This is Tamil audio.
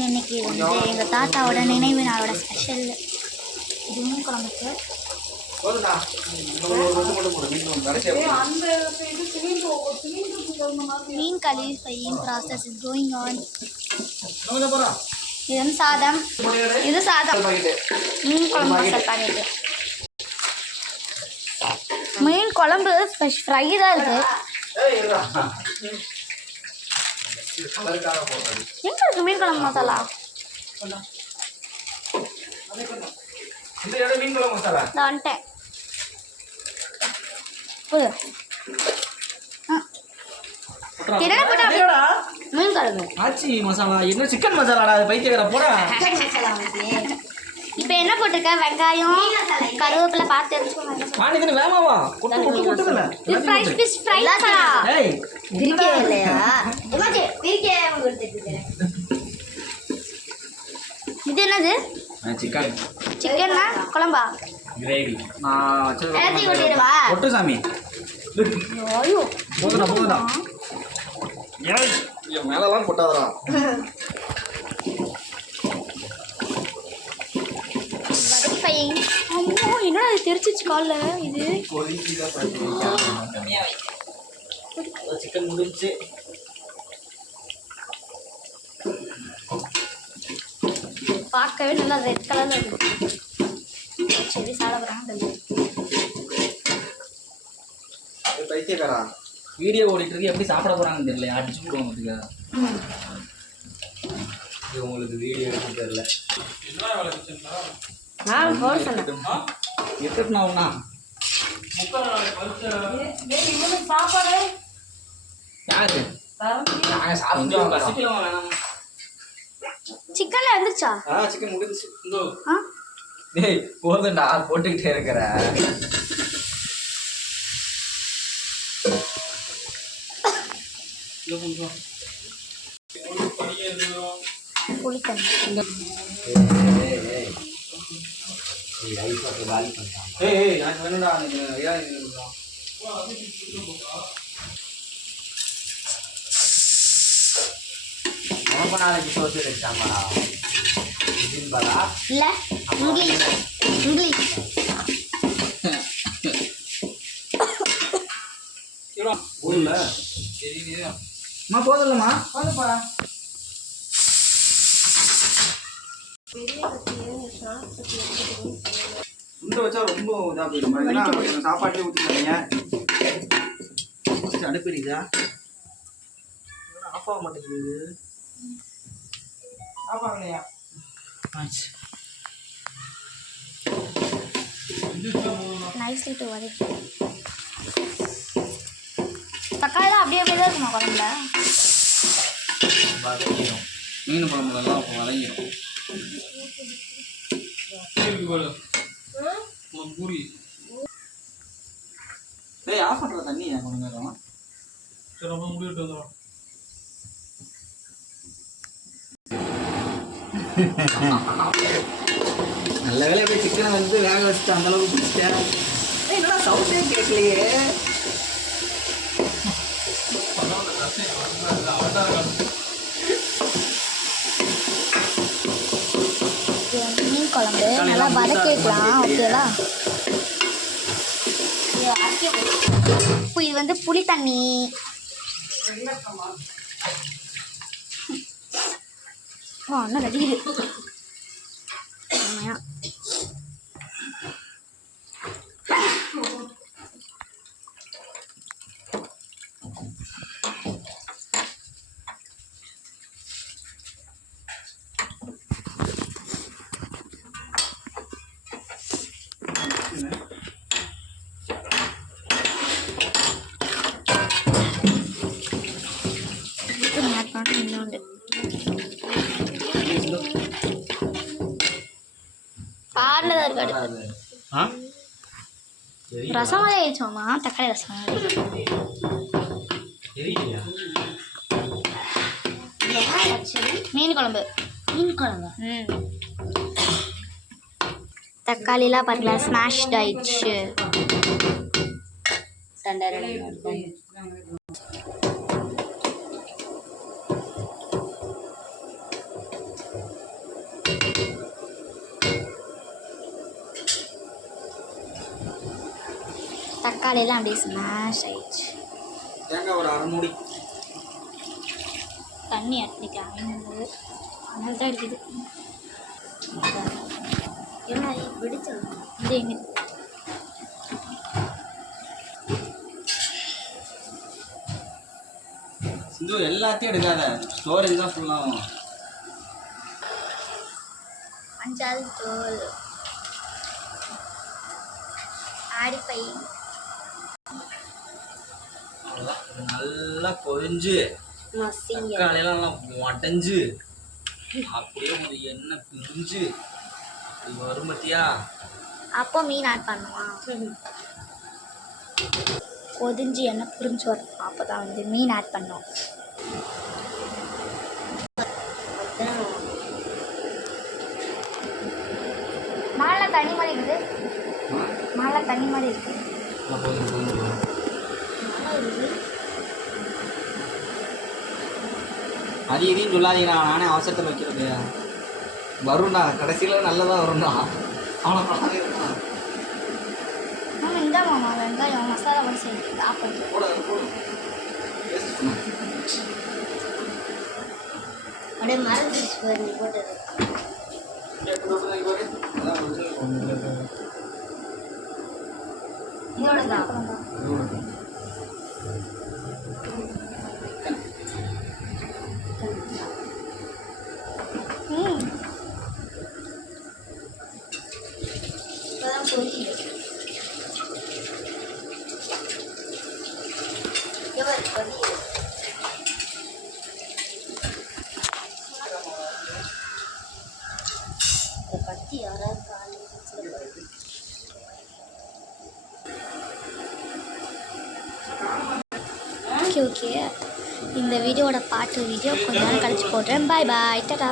இன்னைக்கு வந்து எங்கள் தாத்தாவோட நினைவு நாளோட ஸ்பெஷல் மீன் குழம்புக்கு மீன் கழுவி frying process is going on. இது வந்து சாதம், இது சாதம், மீன் குழம்பு மசாலா பாக்கெட்டு. மீன் குழம்பு ஃப்ரை தான் இருக்கு. எங்க இருக்கு மீன் குழம்பு மசாலா? வந்துட்டேன். மீன் குழம்பு ஆச்சி மசாலா என்ன சிக்கன் மசாலாடா? பைத்தியக்கார போடா. இப்போ என்ன போட்டிருக்க? வெங்காயம், கருவேப்பிலை பார்த்து எடுத்துக்கோங்க. வேமாவா கொட்டுதுல இது ஃப்ரைஸ் ஃபிஷ் ஃப்ரை மசாலா. ஏய் பிரிக்கே இல்லையா? எமாச்சி பிரிக்கே கொடுத்துட்டு. இது என்னது? சிக்கன். சிக்கன்னா குழம்பா? கிரேவி. நான் வச்சது எல்லாத்தையும் கொட்டிடுவா? கொட்டு சாமி. ஐயோ போதுடா. ஏய் என் மேலலாம் கொட்டாதடா. அம்மா என்னடா இது தெரிச்சிச்சு கால்ல. இது சிக்கன் முடிஞ்சு. பார்க்கவே நல்லா ரெட் கலர்ல இருக்கு. சரி சாப்பிடுறாங்க. பைத்தியக்காரா வீடியோ ஓடிட்டு இருக்கு, எப்படி சாப்பிட போறாங்கன்னு தெரியல. அடிச்சு விடுவோம் அதுக்கு. உங்களுக்கு வீடியோ எடுத்து தெரியல. நான் போன் சொன்னேன். எட்டுனா சாப்பாடு யாரு? நாங்க சாப்பிட்டோம். பசிக்கல வேணாம். சிக்கன்ல வந்துச்சா? சிக்கன் முடிஞ்சி. டேய் போதும்டா, போட்டுக்கிட்டே இருக்கிற. நாளைக்கு சோத்து வச்சாமா இல்ல இங்கிலீஷ் இங்கிலீஷ் ஊர்ல போதில்லம்மா போதுப்பா. சுண்டை வச்சா ரொம்ப இதாக போயிடும். சாப்பாட்டிலே ஊற்றிக்காதீங்க. அடுப்பிடுதா? ஆஃப் ஆக மாட்டேங்குது. ஆஃப் ஆகலையா? Nicely to worry. தக்காளி அப்படியே தான் இருக்குமா குழம்புல? மீன் குழம்புலாம் இப்போ வதங்கிடும். டேய் ஆஃப் பண்ணுற தண்ணியா கொஞ்ச நேரம். சரி ரொம்ப முடிவிட்டு வந்துடும். நல்ல வேலை போய் சிக்கனை வந்து வேக வச்சுட்டு அந்த அளவுக்கு பிடிச்சிட்டேன். என்னடா சவுண்டே கேட்கலையே. மீன் குழம்பு நல்லா வதக்கிக்கலாம். ஓகேவா? இப்போ இது வந்து புளி தண்ணி. இன்னும் ரெடியுது. ரசம் மாதிரி ஆயிடுச்சோமா? தக்காளி ரசம் மீன் குழம்பு. மீன் குழம்பு தக்காளிலாம் பாருங்களா ஸ்மாஷ்ட் ஆயிடுச்சு. தக்காளியெல்லாம் அப்படியே ஸ்மாஷ் ஆயிடுச்சு. தேங்காய் ஒரு 1/2 மூடி. தண்ணி அடிக்கலாம் அதனால தான் இருக்குது. என்ன பிடிச்சது இது எங்க சிந்து எல்லாத்தையும் எடுக்காத, ஸ்டோரேஜ் தான் ஃபுல்லாகும். மஞ்சள் தூள் ஆடிஃபை அவ்வளோதான். இது நல்லா கொதிஞ்சு தக்காளியெல்லாம் நல்லா உடஞ்சி அப்படியே ஒரு எண்ணெய் பிரிஞ்சு இது வரும் பார்த்தியா? அப்போ மீன் ஆட் பண்ணுவான். கொதிஞ்சு எண்ணெய் புரிஞ்சு வரும், அப்போ தான் வந்து மீன் ஆட் பண்ணோம். மழை தண்ணி மாதிரி இருக்குது. மழை தண்ணி மாதிரி இருக்குது. மழை இருக்குது. அது இதையும் சொல்லாதீங்கடா, நானே அவசரத்தில் வைக்கிறது. வரும்டா, கடைசியில் நல்லதாக வரும்டா. அவனை பண்ணாதே இருக்கான். மாமா இந்த மாமா வெங்காயம் மசாலா கூட சேர்த்து சாப்பிடுது. அப்படியே மறந்துச்சு பாரு நீ போட்டது. இதோட தான் இப்போதான் பொரிக்குது. எவர் பொரியுது கத்தி யாராவது காலையில் ஓகே. இந்த வீடியோட பாட்டு வீடியோ கொஞ்ச நேரம் கழிச்சு போடுறேன். பாய் பாய் டாடா.